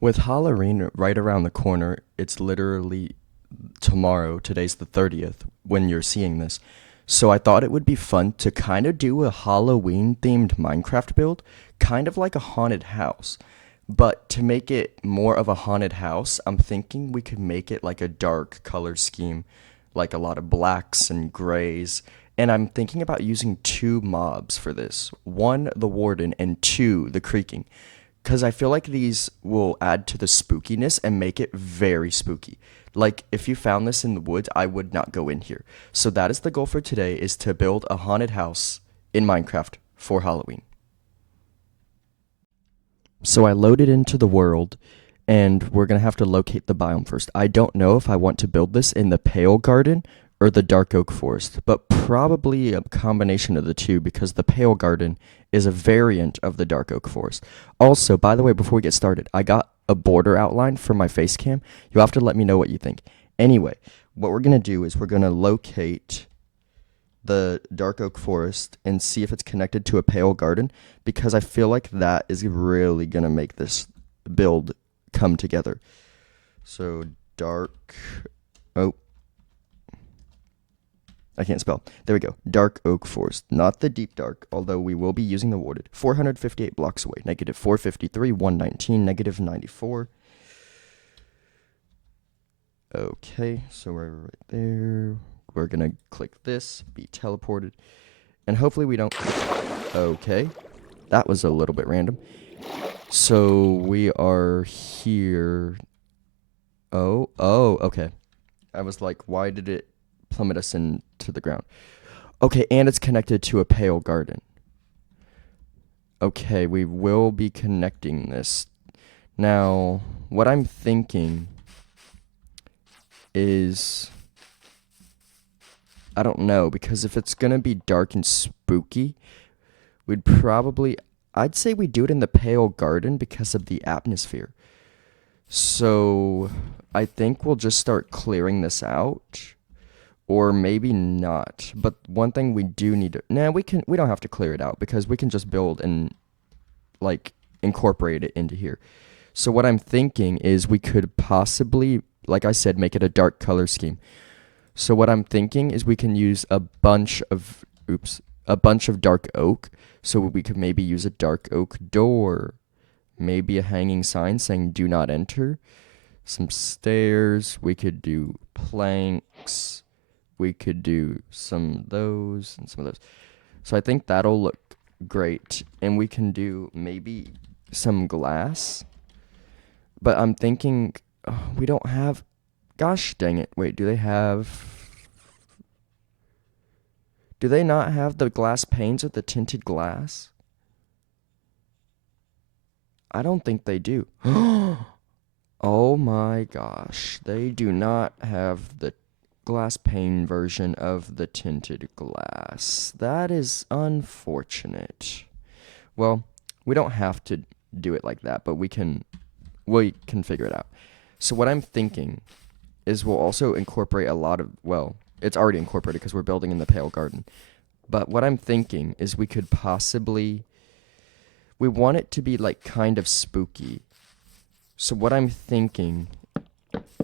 With Halloween right around the corner, it's literally tomorrow. Today's the 30th when you're seeing this. So I thought it would be fun to kind of do a Halloween themed Minecraft build, kind of like a haunted house. But to make it more of a haunted house, I'm thinking we could make it like a dark color scheme, like a lot of blacks and grays. And I'm thinking about using two mobs for this. One, the warden, and two, the creaking, because I feel like these will add to the spookiness and make it very spooky. Like if you found this in the woods, I would not go in here. So that is the goal for today, is to build a haunted house in Minecraft for Halloween. So I loaded into the world and we're going to have to locate the biome first. I don't know if I want to build this in the Pale Garden or the Dark Oak Forest, but probably a combination of the two because the Pale Garden is a variant of the Dark Oak Forest. Also, by the way, before we get started, I got a border outline for my face cam. You'll have to let me know what you think. Anyway, what we're going to do is we're going to locate the Dark Oak Forest and see if it's connected to a Pale Garden because I feel like that is really going to make this build come together. So dark, oh, I can't spell. There we go. Dark Oak Forest, not the deep dark, although we will be using the warded. 458 blocks away, negative 453, 119, negative 94. Okay, so we're right there. We're gonna click this, be teleported, and hopefully we don't. Okay, that was a little bit random. So we are here. Oh, okay. I was like, why did it plummet us into the ground? Okay, and it's connected to a Pale Garden. Okay, we will be connecting this. Now, what I'm thinking is, I don't know, because if it's gonna be dark and spooky, we'd probably, I'd say we do it in the Pale Garden because of the atmosphere. So I think we'll just start clearing this out, or maybe not. But one thing we do need to, we don't have to clear it out because we can just build and like incorporate it into here. So what I'm thinking is we could possibly, like I said, make it a dark color scheme. So what I'm thinking is we can use a bunch of dark oak. So we could maybe use a dark oak door, maybe a hanging sign saying do not enter, some stairs, we could do planks, we could do some of those and some of those. So I think that'll look great. And we can do maybe some glass. But I'm thinking, we don't have, gosh dang it. Wait, do they not have the glass panes or the tinted glass? I don't think they do. Oh my gosh. They do not have the glass pane version of the tinted glass. That is unfortunate. Well, we don't have to do it like that, but we can figure it out. So what I'm thinking is we'll also incorporate a lot of, well, it's already incorporated because we're building in the Pale Garden. But what I'm thinking is we could possibly, we want it to be like kind of spooky. So what I'm thinking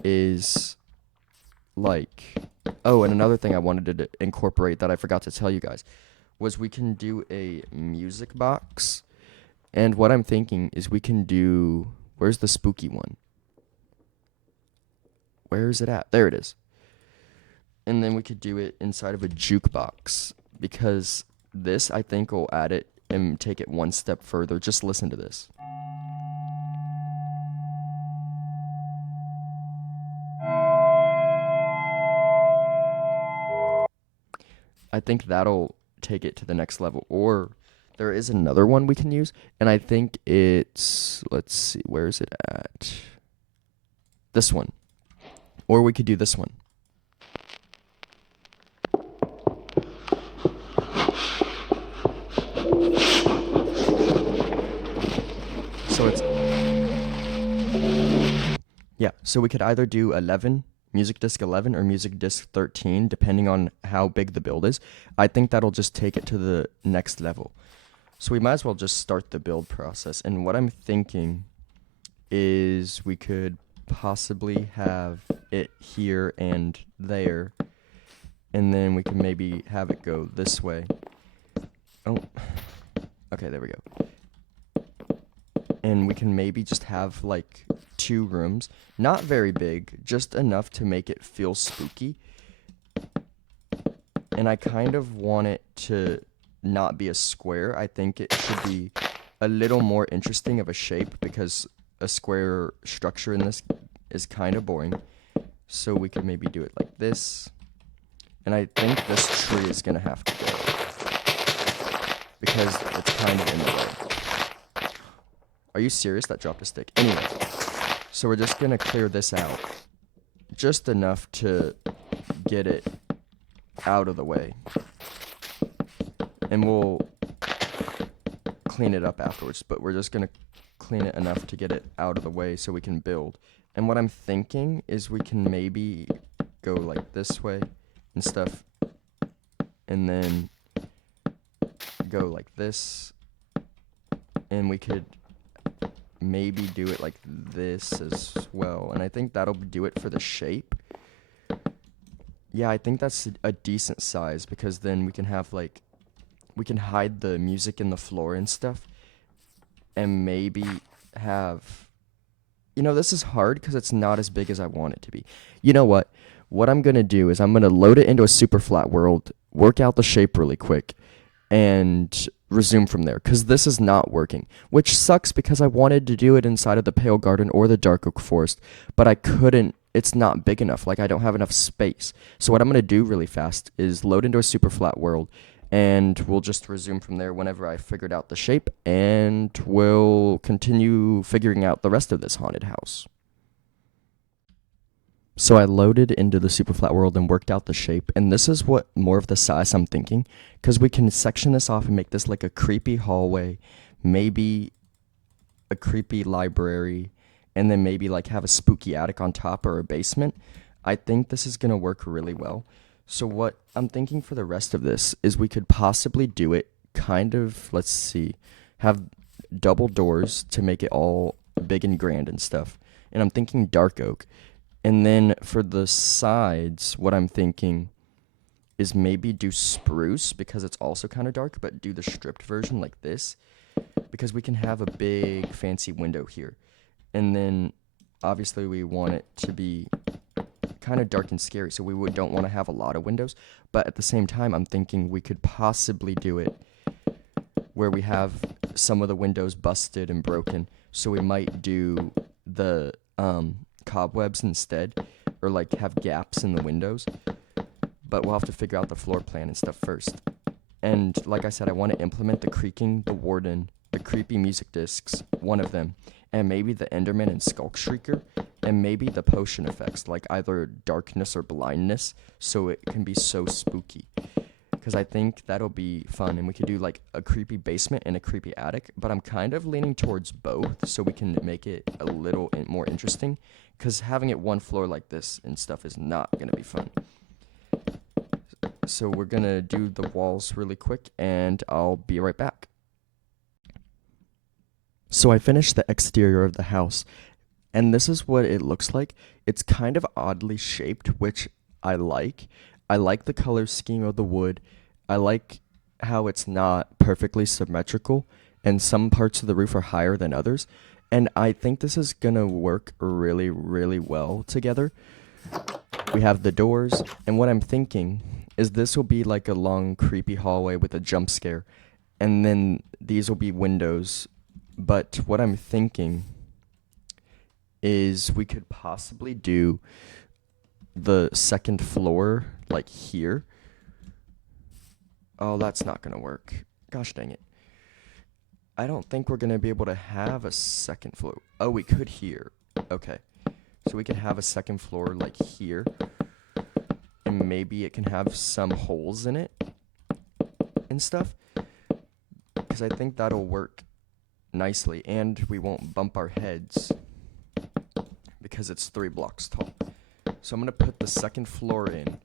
is like, oh, and another thing I wanted to incorporate that I forgot to tell you guys was we can do a music box. And what I'm thinking is we can do, where's the spooky one? Where is it at? There it is. And then we could do it inside of a jukebox because this, I think, will add it and take it one step further. Just listen to this. I think that'll take it to the next level. Or there is another one we can use, and I think it's, let's see, where is it at? This one. Or we could do this one. So it's, yeah, so we could either do 11, music disc 11, or music disc 13, depending on how big the build is. I think that'll just take it to the next level. So we might as well just start the build process. And what I'm thinking is we could possibly have it here and there, and then we can maybe have it go this way. Oh, okay, there we go. And we can maybe just have like 2 rooms, not very big, just enough to make it feel spooky. And I kind of want it to not be a square. I think it should be a little more interesting of a shape, because a square structure in this is kind of boring. So we could maybe do it like this. And I think this tree is going to have to go, because it's kind of in the way. Are you serious? That dropped a stick. Anyway, so we're just going to clear this out. Just enough to get it out of the way. And we'll clean it up afterwards, but we're just going to clean it enough to get it out of the way so we can build. And what I'm thinking is we can maybe go like this way and stuff, and then go like this, and we could maybe do it like this as well, and I think that'll do it for the shape. Yeah, I think that's a decent size, because then we can have like, we can hide the music in the floor and stuff, and maybe have, this is hard because it's not as big as I want it to be. You know what? What I'm going to do is I'm going to load it into a super flat world, work out the shape really quick, and resume from there, because this is not working, which sucks because I wanted to do it inside of the Pale Garden or the Dark Oak Forest, but I couldn't. It's not big enough. Like, I don't have enough space. So what I'm going to do really fast is load into a super flat world, and we'll just resume from there whenever I figured out the shape, and we'll continue figuring out the rest of this haunted house. So I loaded into the super flat world and worked out the shape, and this is what more of the size I'm thinking, because we can section this off and make this like a creepy hallway, maybe a creepy library, and then maybe like have a spooky attic on top or a basement. I think this is going to work really well. So what I'm thinking for the rest of this is we could possibly do it kind of, let's see, have double doors to make it all big and grand and stuff. And I'm thinking dark oak. And then for the sides, what I'm thinking is maybe do spruce, because it's also kind of dark, but do the stripped version like this, because we can have a big fancy window here. And then obviously we want it to be kind of dark and scary, so we don't want to have a lot of windows, but at the same time I'm thinking we could possibly do it where we have some of the windows busted and broken, so we might do the cobwebs instead, or like have gaps in the windows, but we'll have to figure out the floor plan and stuff first. And like I said, I want to implement the creaking, the warden, the creepy music discs, one of them, and maybe the Enderman and Skulk Shrieker, and maybe the potion effects, like either darkness or blindness, so it can be so spooky. Because I think that'll be fun, and we could do like a creepy basement and a creepy attic, but I'm kind of leaning towards both, so we can make it a little more interesting, because having it one floor like this and stuff is not going to be fun. So we're going to do the walls really quick, and I'll be right back. So I finished the exterior of the house, and this is what it looks like. It's kind of oddly shaped, which I like. I like the color scheme of the wood. I like how it's not perfectly symmetrical, and some parts of the roof are higher than others. And I think this is going to work really, really well together. We have the doors, and what I'm thinking is this will be like a long, creepy hallway with a jump scare, and then these will be windows. But what I'm thinking is we could possibly do the second floor like here. Oh, that's not gonna work. Gosh dang it. I don't think we're gonna be able to have a second floor. Oh, we could here. Okay. So we could have a second floor like here. And maybe it can have some holes in it and stuff. Because I think that'll work nicely, and we won't bump our heads because it's 3 blocks tall. So I'm going to put the second floor in,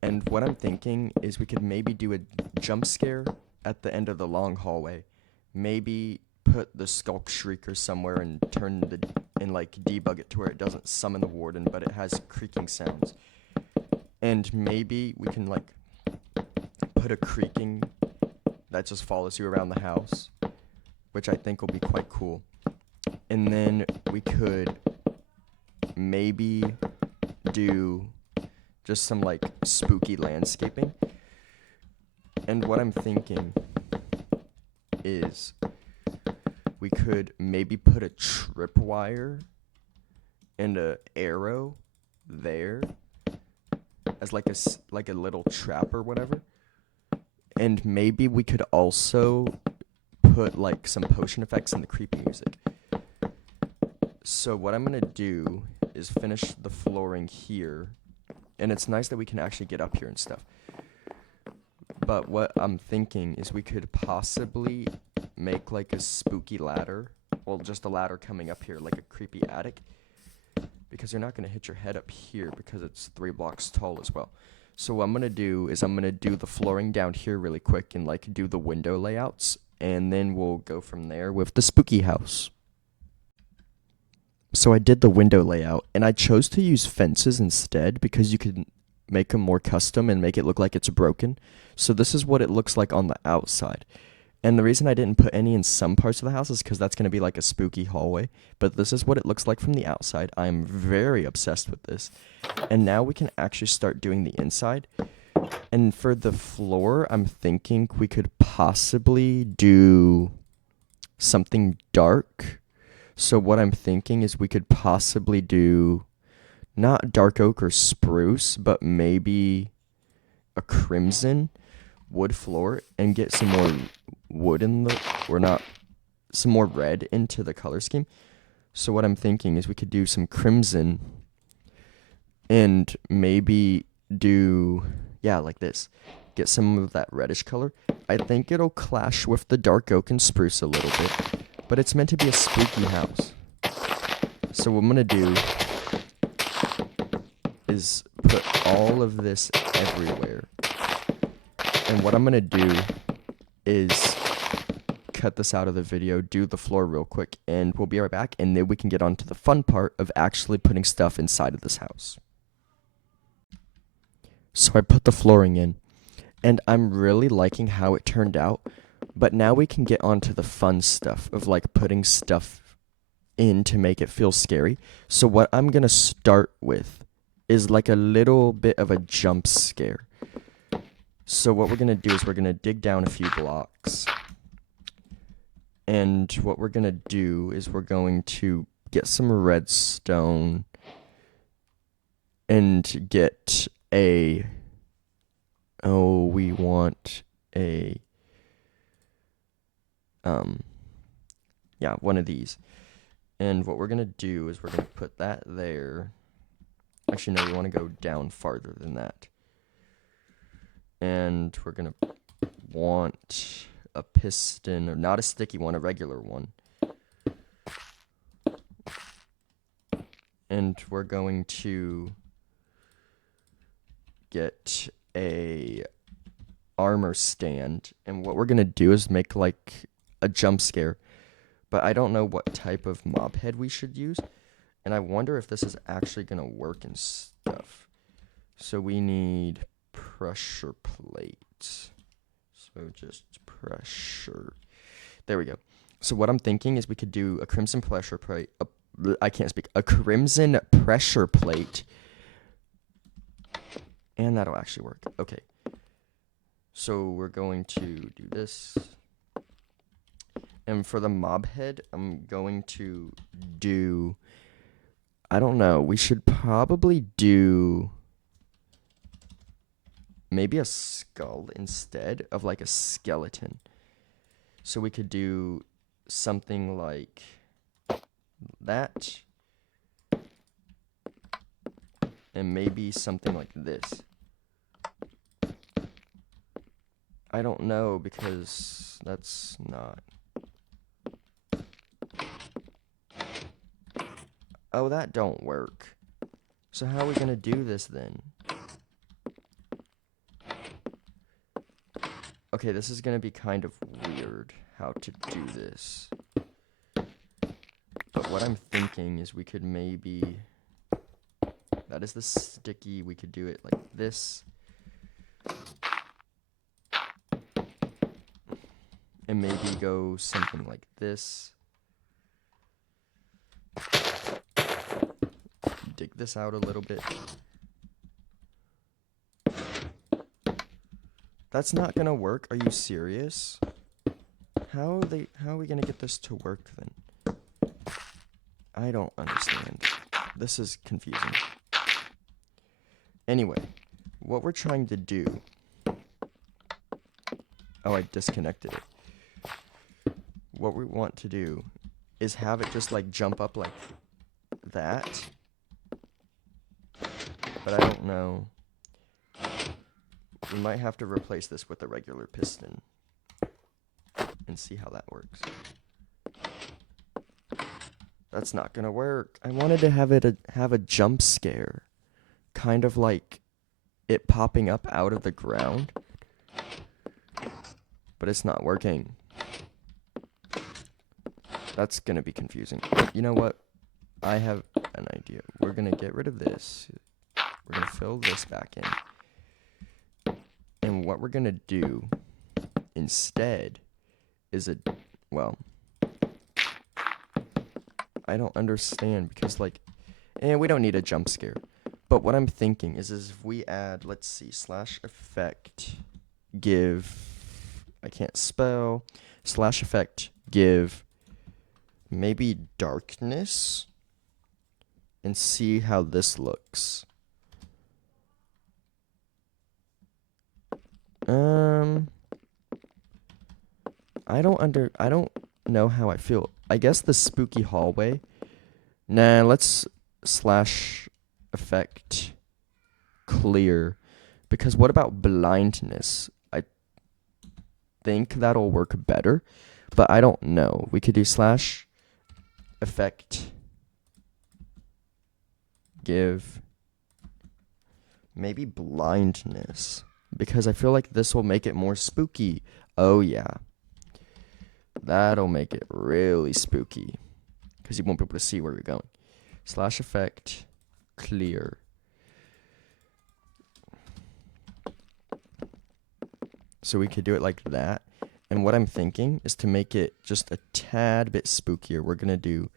and what I'm thinking is we could maybe do a jump scare at the end of the long hallway. Maybe put the Skulk Shrieker somewhere and turn the and like debug it to where it doesn't summon the warden, but it has creaking sounds. And maybe we can like put a creaking that just follows you around the house, which I think will be quite cool. And then we could maybe do just some like spooky landscaping. And what I'm thinking is we could maybe put a tripwire and a arrow there as like a little trap or whatever. And maybe we could also put like some potion effects in the creepy music. So what I'm gonna do is finish the flooring here, and it's nice that we can actually get up here and stuff. But what I'm thinking is we could possibly make like a spooky ladder, well, just a ladder coming up here, like a creepy attic, because you're not gonna hit your head up here because it's 3 blocks tall as well. So what I'm gonna do is I'm gonna do the flooring down here really quick and like do the window layouts, and then we'll go from there with the spooky house. So I did the window layout, and I chose to use fences instead because you could make them more custom and make it look like it's broken. So this is what it looks like on the outside. And the reason I didn't put any in some parts of the house is because that's going to be like a spooky hallway. But this is what it looks like from the outside. I am very obsessed with this. And now we can actually start doing the inside. And for the floor, I'm thinking we could possibly do something dark. So what I'm thinking is we could possibly do not dark oak or spruce, but maybe a crimson wood floor and get some more wood in the, or not, some more red into the color scheme. So what I'm thinking is we could do some crimson and maybe do, yeah, like this. Get some of that reddish color. I think it'll clash with the dark oak and spruce a little bit, but it's meant to be a spooky house. So what I'm gonna do is put all of this everywhere. And what I'm gonna do is cut this out of the video, do the floor real quick, and we'll be right back, and then we can get on to the fun part of actually putting stuff inside of this house. So I put the flooring in, and I'm really liking how it turned out, but now we can get on to the fun stuff of like putting stuff in to make it feel scary. So what I'm gonna start with is like a little bit of a jump scare. So what we're gonna do is we're gonna dig down a few blocks, and what we're gonna do is we're going to get some redstone and get a, oh, we want a, yeah, one of these. And what we're gonna do is we're gonna put that there. Actually, no, we want to go down farther than that. And we're gonna want a piston, or not a sticky one, a regular one. And we're going to get a armor stand. And what we're gonna do is make like a jump scare. But I don't know what type of mob head we should use. And I wonder if this is actually gonna work and stuff. So we need pressure plates. So just pressure. There we go. So what I'm thinking is we could do a crimson pressure plate. I can't speak. A crimson pressure plate. And that'll actually work. Okay. So we're going to do this. And for the mob head, I'm going to do, I don't know, we should probably do maybe a skull instead of like a skeleton. So we could do something like that. And maybe something like this. I don't know because that's not. Oh, that don't work. So how are we gonna do this then? Okay, this is gonna be kind of weird how to do this. But what I'm thinking is we could maybe, that is the sticky, we could do it like this. And maybe go something like this. Dig this out a little bit. That's not gonna work. Are you serious? How are we gonna get this to work then? I don't understand. This is confusing. Anyway, what we're trying to do. Oh, I disconnected it. What we want to do is have it just like jump up like that. But I don't know. We might have to replace this with a regular piston and see how that works. That's not gonna work. I wanted to have it have a jump scare, kind of like it popping up out of the ground, but it's not working. That's gonna be confusing. You know what? I have an idea. We're gonna get rid of this. We're gonna fill this back in. And what we're gonna do instead is well, I don't understand because like, we don't need a jump scare. But what I'm thinking is if we add, let's see, /effect give, I can't spell, /effect give maybe darkness and see how this looks. I don't know how I feel. I guess the spooky hallway. Nah, let's /effect clear. Because what about blindness? I think that'll work better, but I don't know. We could do /effect give maybe blindness. Because I feel like this will make it more spooky. Oh, yeah. That'll make it really spooky. Because you won't be able to see where you're going. /effect clear. So we could do it like that. And what I'm thinking is to make it just a tad bit spookier. We're going to do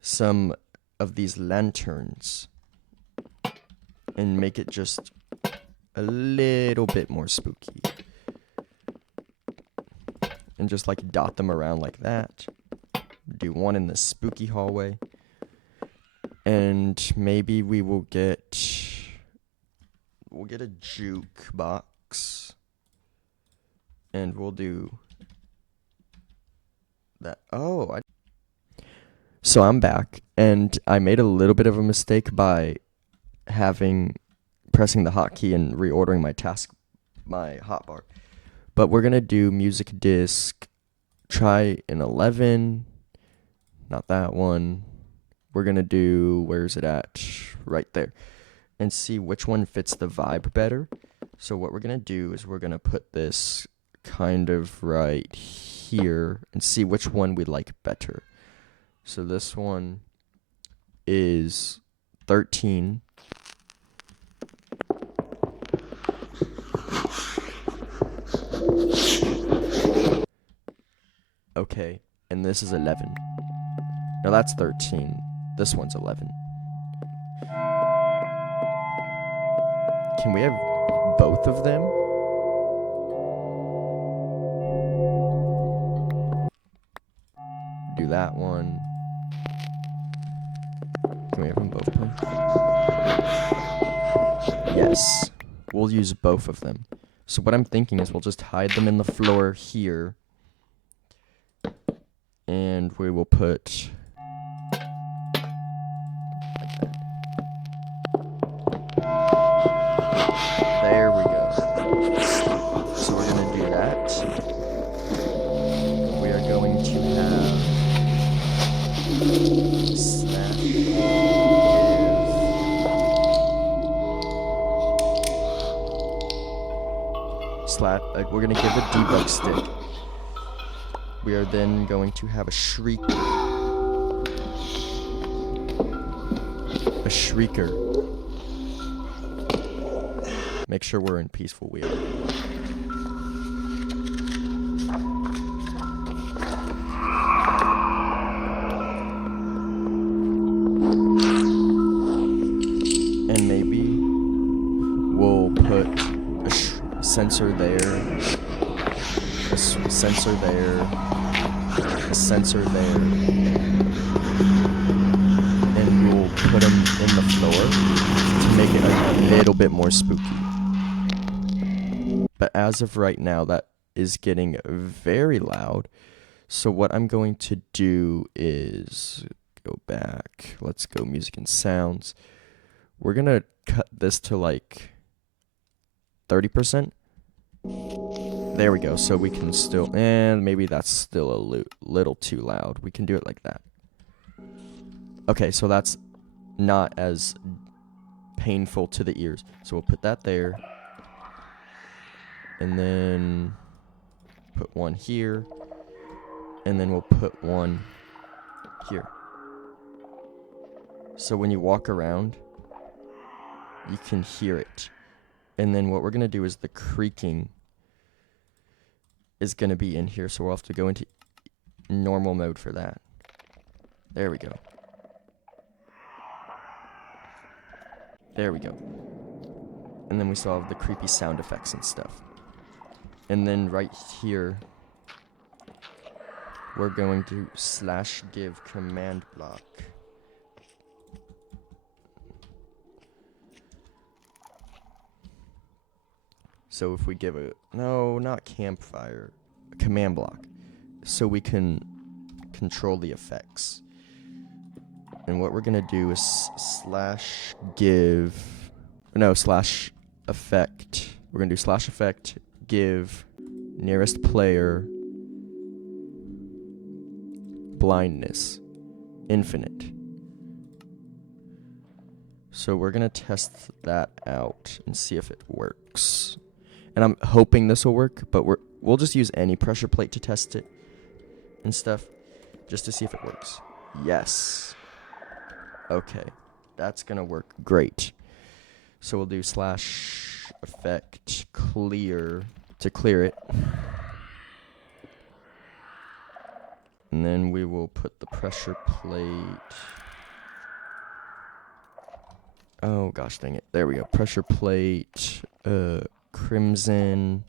some of these lanterns. And make it just a little bit more spooky. And just like dot them around like that. Do one in the spooky hallway. And maybe we'll get a jukebox. And we'll do that. Oh, so I'm back and I made a little bit of a mistake by pressing the hotkey and reordering my hotbar. But we're gonna do music disc, try an 11, not that one. We're gonna do, where's it at? Right there. And see which one fits the vibe better. So what we're gonna do is we're gonna put this kind of right here and see which one we like better. So this one is 13. Okay, and this is 11. No, that's 13. This one's 11. Can we have both of them? Do that one. Can we have them both play? Yes. We'll use both of them. So what I'm thinking is we'll just hide them in the floor here. And we will put there we go. So we're gonna do that. We are going to have snap we're gonna give a debug stick. We are then going to have a shriek. a shrieker. Make sure we're in peaceful wheel. And maybe we'll put a sensor there, a sensor there, a sensor there, and we'll put them in the floor to make it a little bit more spooky. But as of right now, that is getting very loud. So what I'm going to do is go back. Let's go music and sounds. We're going to cut this to like 30%. There we go. So we can still, and maybe that's still a little too loud. We can do it like that. Okay, so that's not as painful to the ears. So we'll put that there. And then put one here. And then we'll put one here. So when you walk around, you can hear it. And then what we're going to do is the creaking is going to be in here. So we'll have to go into normal mode for that. There we go. There we go. And then we still have the creepy sound effects and stuff. And then right here, we're going to /give command block. So if we give no, not campfire, a command block. So we can control the effects. And what we're going to do is /effect. We're going to do /effect, give nearest player blindness infinite. So we're going to test that out and see if it works. And I'm hoping this will work, but we'll just use any pressure plate to test it and stuff just to see if it works. Yes. Okay. That's going to work great. So we'll do /effect clear to clear it. And then we will put the pressure plate. Oh gosh, dang it. There we go. Pressure plate, crimson.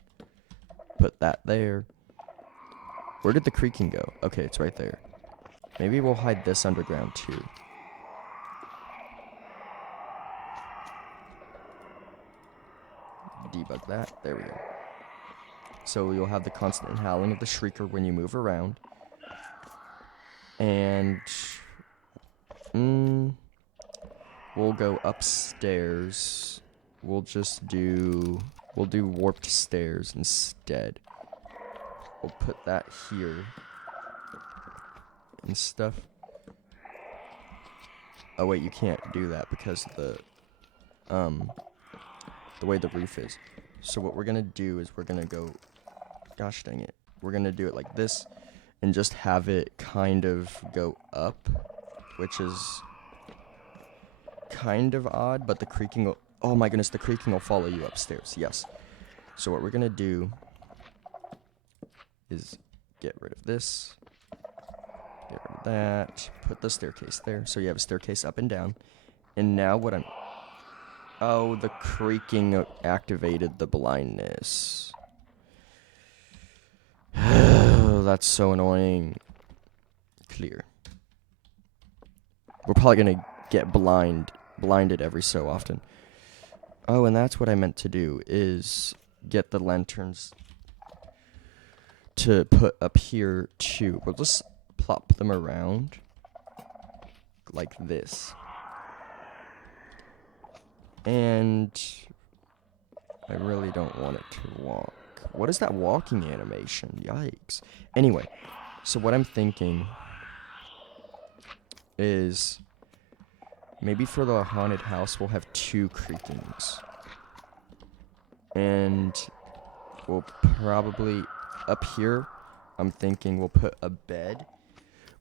Put that there. Where did the creaking go? Okay, it's right there. Maybe we'll hide this underground too. Debug that. There we go. So you'll have the constant howling of the shrieker when you move around. And we'll go upstairs. We'll do warped stairs instead. We'll put that here and stuff. Oh wait, you can't do that because of the way the roof is. So what we're gonna do is we're gonna go, gosh dang it, we're gonna do it like this and just have it kind of go up, which is kind of odd, but the creaking will, oh my goodness, the creaking will follow you upstairs. Yes. So what we're gonna do is get rid of this, get rid of that, put the staircase there, so you have a staircase up and down. And now what oh, the creaking activated the blindness. Oh, that's so annoying. Clear. We're probably gonna get blinded every so often. Oh, and that's what I meant to do, is get the lanterns to put up here too. We'll just plop them around like this. And I really don't want it to walk. What is that walking animation? Yikes. Anyway, so what I'm thinking is maybe for the haunted house we'll have 2 creakings. And we'll probably up here, I'm thinking we'll put a bed.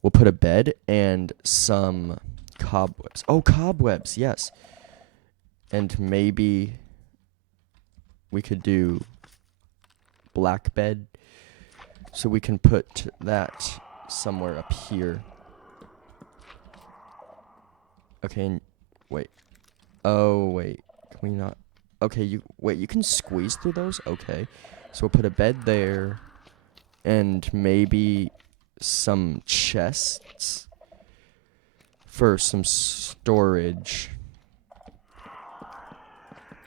We'll put a bed and some cobwebs. Oh, cobwebs, yes. And maybe we could do black bed. So we can put that somewhere up here. Okay, and wait. Oh, wait. Can we not? Okay, you can squeeze through those? Okay. So we'll put a bed there and maybe some chests for some storage.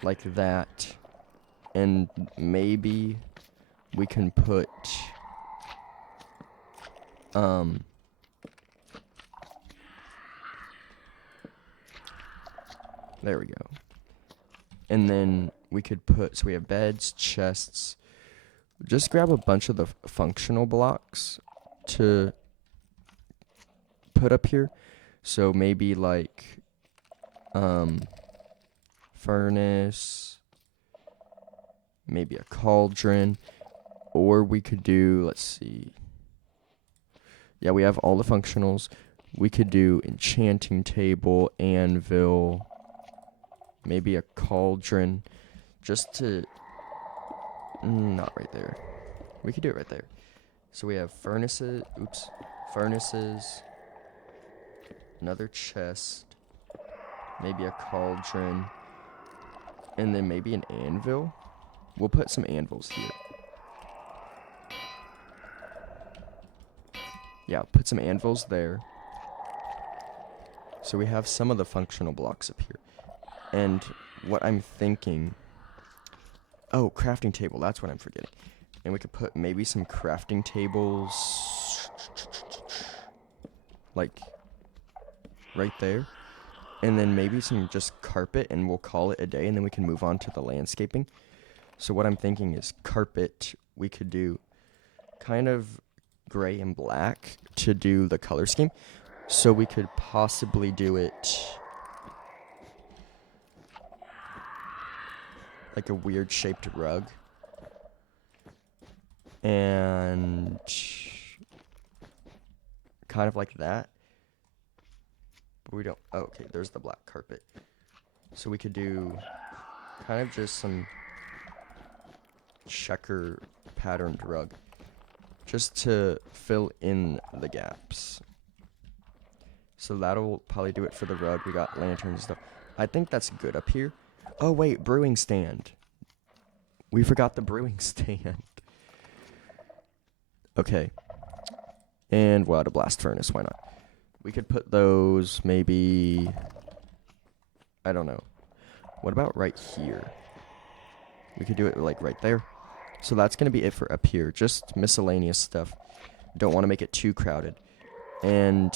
Like that. And maybe we can put there we go. And then we could put, so we have beds, chests. Just grab a bunch of the functional blocks to put up here. So maybe like furnace, maybe a cauldron, or we could do, let's see. Yeah, we have all the functionals. We could do enchanting table, anvil, maybe a cauldron, just to, not right there. We could do it right there. So we have furnaces, furnaces, another chest, maybe a cauldron, and then maybe an anvil. We'll put some anvils here. Yeah, put some anvils there. So we have some of the functional blocks up here. And what I'm thinking... Oh, crafting table. That's what I'm forgetting. And we could put maybe some crafting tables... like, right there. And then maybe some just carpet, and we'll call it a day, and then we can move on to the landscaping. So what I'm thinking is carpet, we could do kind of gray and black to do the color scheme. So we could possibly do it like a weird shaped rug. And kind of like that. But we don't, oh, okay, there's the black carpet. So we could do kind of just some checker patterned rug. Just to fill in the gaps. So that'll probably do it for the rug. We got lanterns and stuff. I think that's good up here. Oh, wait, brewing stand. We forgot the brewing stand. Okay. And we'll add a blast furnace. Why not? We could put those maybe... I don't know. What about right here? We could do it like right there. So that's going to be it for up here. Just miscellaneous stuff. Don't want to make it too crowded. And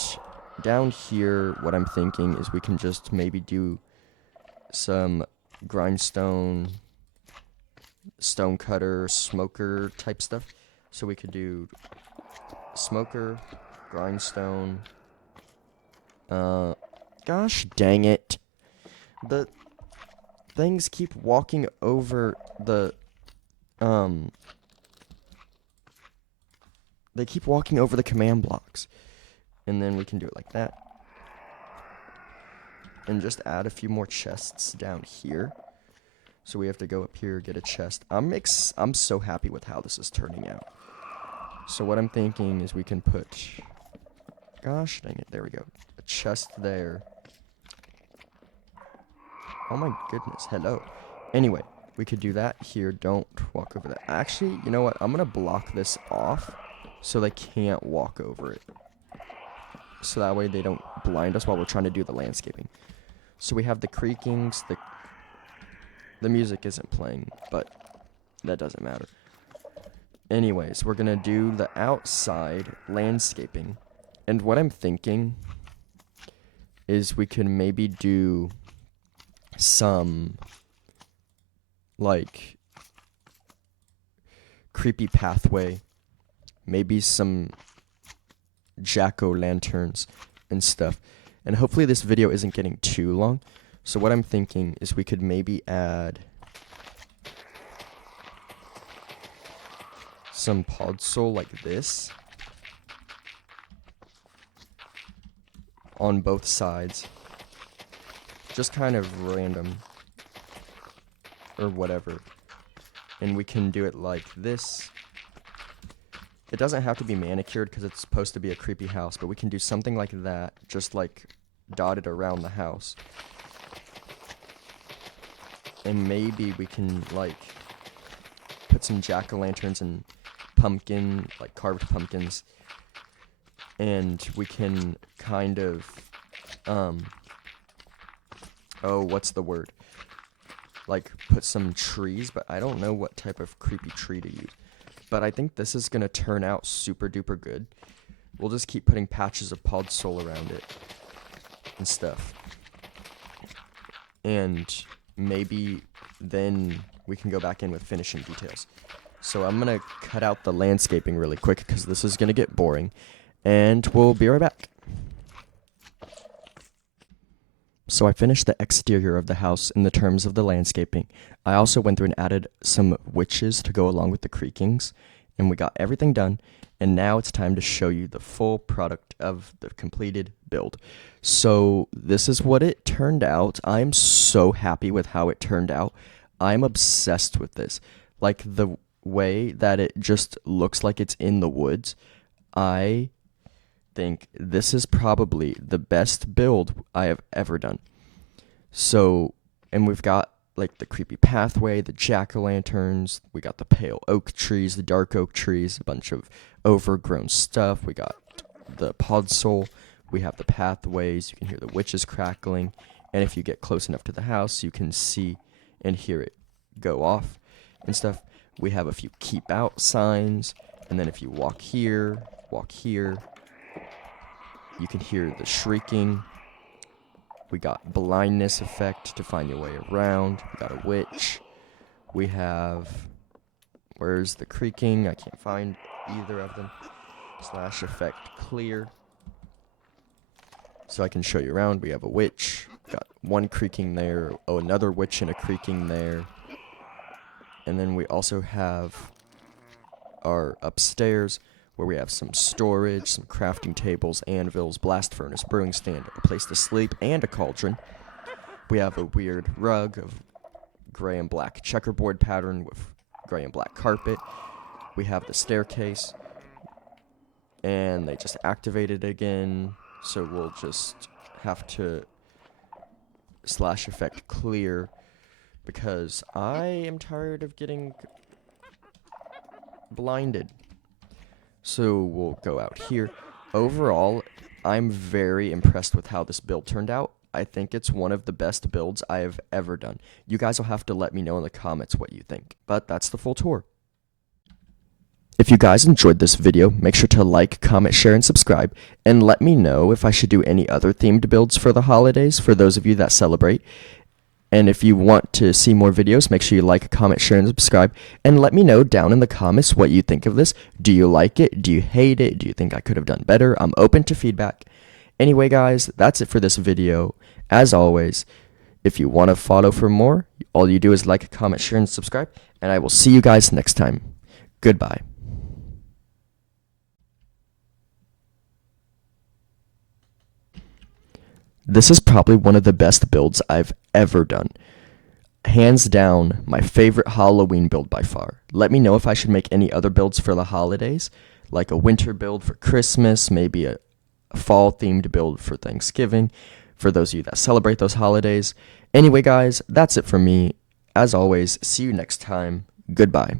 down here, what I'm thinking is we can just maybe do some grindstone, stone cutter, smoker type stuff. So we could do smoker, grindstone. Gosh dang it. The things keep walking over the... They keep walking over the command blocks. And then we can do it like that. And just add a few more chests down here. So we have to go up here, get a chest. I'm so happy with how this is turning out. So what I'm thinking is we can put... Gosh dang it, there we go. A chest there. Oh my goodness, hello. Anyway, we could do that here. Don't walk over that. Actually, you know what? I'm going to block this off so they can't walk over it. So that way they don't blind us while we're trying to do the landscaping. So we have the creakings. The music isn't playing, but that doesn't matter. Anyways, we're going to do the outside landscaping. And what I'm thinking is we can maybe do some... like creepy pathway, maybe some jack-o'-lanterns and stuff. And hopefully this video isn't getting too long. So what I'm thinking is we could maybe add some podzol like this. on both sides. Just kind of random. Or whatever. And we can do it like this. It doesn't have to be manicured because it's supposed to be a creepy house, but we can do something like that, just like dotted around the house. And maybe we can like put some jack-o'-lanterns and pumpkin, like carved pumpkins. And we can kind of, oh, what's the word? Like put some trees, but I don't know what type of creepy tree to use. But I think this is going to turn out super duper good. We'll just keep putting patches of pod soul around it and stuff. And maybe then we can go back in with finishing details. So I'm going to cut out the landscaping really quick because this is going to get boring. And we'll be right back. So I finished the exterior of the house in the terms of the landscaping. I also went through and added some witches to go along with the creakings, and we got everything done, and now it's time to show you the full product of the completed build. So this is what it turned out. I'm so happy with how it turned out. I'm obsessed with this. Like the way that it just looks like it's in the woods. I think this is probably the best build I have ever done. So, and we've got like the creepy pathway, the jack-o'-lanterns, we got the pale oak trees, the dark oak trees, a bunch of overgrown stuff, we got the pod soul, we have the pathways, you can hear the witches crackling, and if you get close enough to the house, you can see and hear it go off and stuff. We have a few keep out signs, and then if you walk here, you can hear the shrieking. We got blindness effect to find your way around. We got a witch. We have, where's the creaking? I can't find either of them. Slash effect clear. So I can show you around. We have a witch. Got one creaking there. Oh, another witch and a creaking there. And then we also have our upstairs, where we have some storage, some crafting tables, anvils, blast furnace, brewing stand, a place to sleep, and a cauldron. We have a weird rug of gray and black checkerboard pattern with gray and black carpet. We have the staircase, and they just activated again, so we'll just have to slash effect clear, because I am tired of getting blinded. So we'll go out here. Overall, I'm very impressed with how this build turned out. I think it's one of the best builds I have ever done. You guys will have to let me know in the comments what you think. But that's the full tour. If you guys enjoyed this video, make sure to like, comment, share, and subscribe. And let me know if I should do any other themed builds for the holidays for those of you that celebrate. And if you want to see more videos, make sure you like, comment, share, and subscribe. And let me know down in the comments what you think of this. Do you like it? Do you hate it? Do you think I could have done better? I'm open to feedback. Anyway, guys, that's it for this video. As always, if you want to follow for more, all you do is like, comment, share, and subscribe. And I will see you guys next time. Goodbye. This is probably one of the best builds I've ever done. Hands down, my favorite Halloween build by far. Let me know if I should make any other builds for the holidays, like a winter build for Christmas, maybe a fall-themed build for Thanksgiving, for those of you that celebrate those holidays. Anyway, guys, that's it from me. As always, see you next time. Goodbye.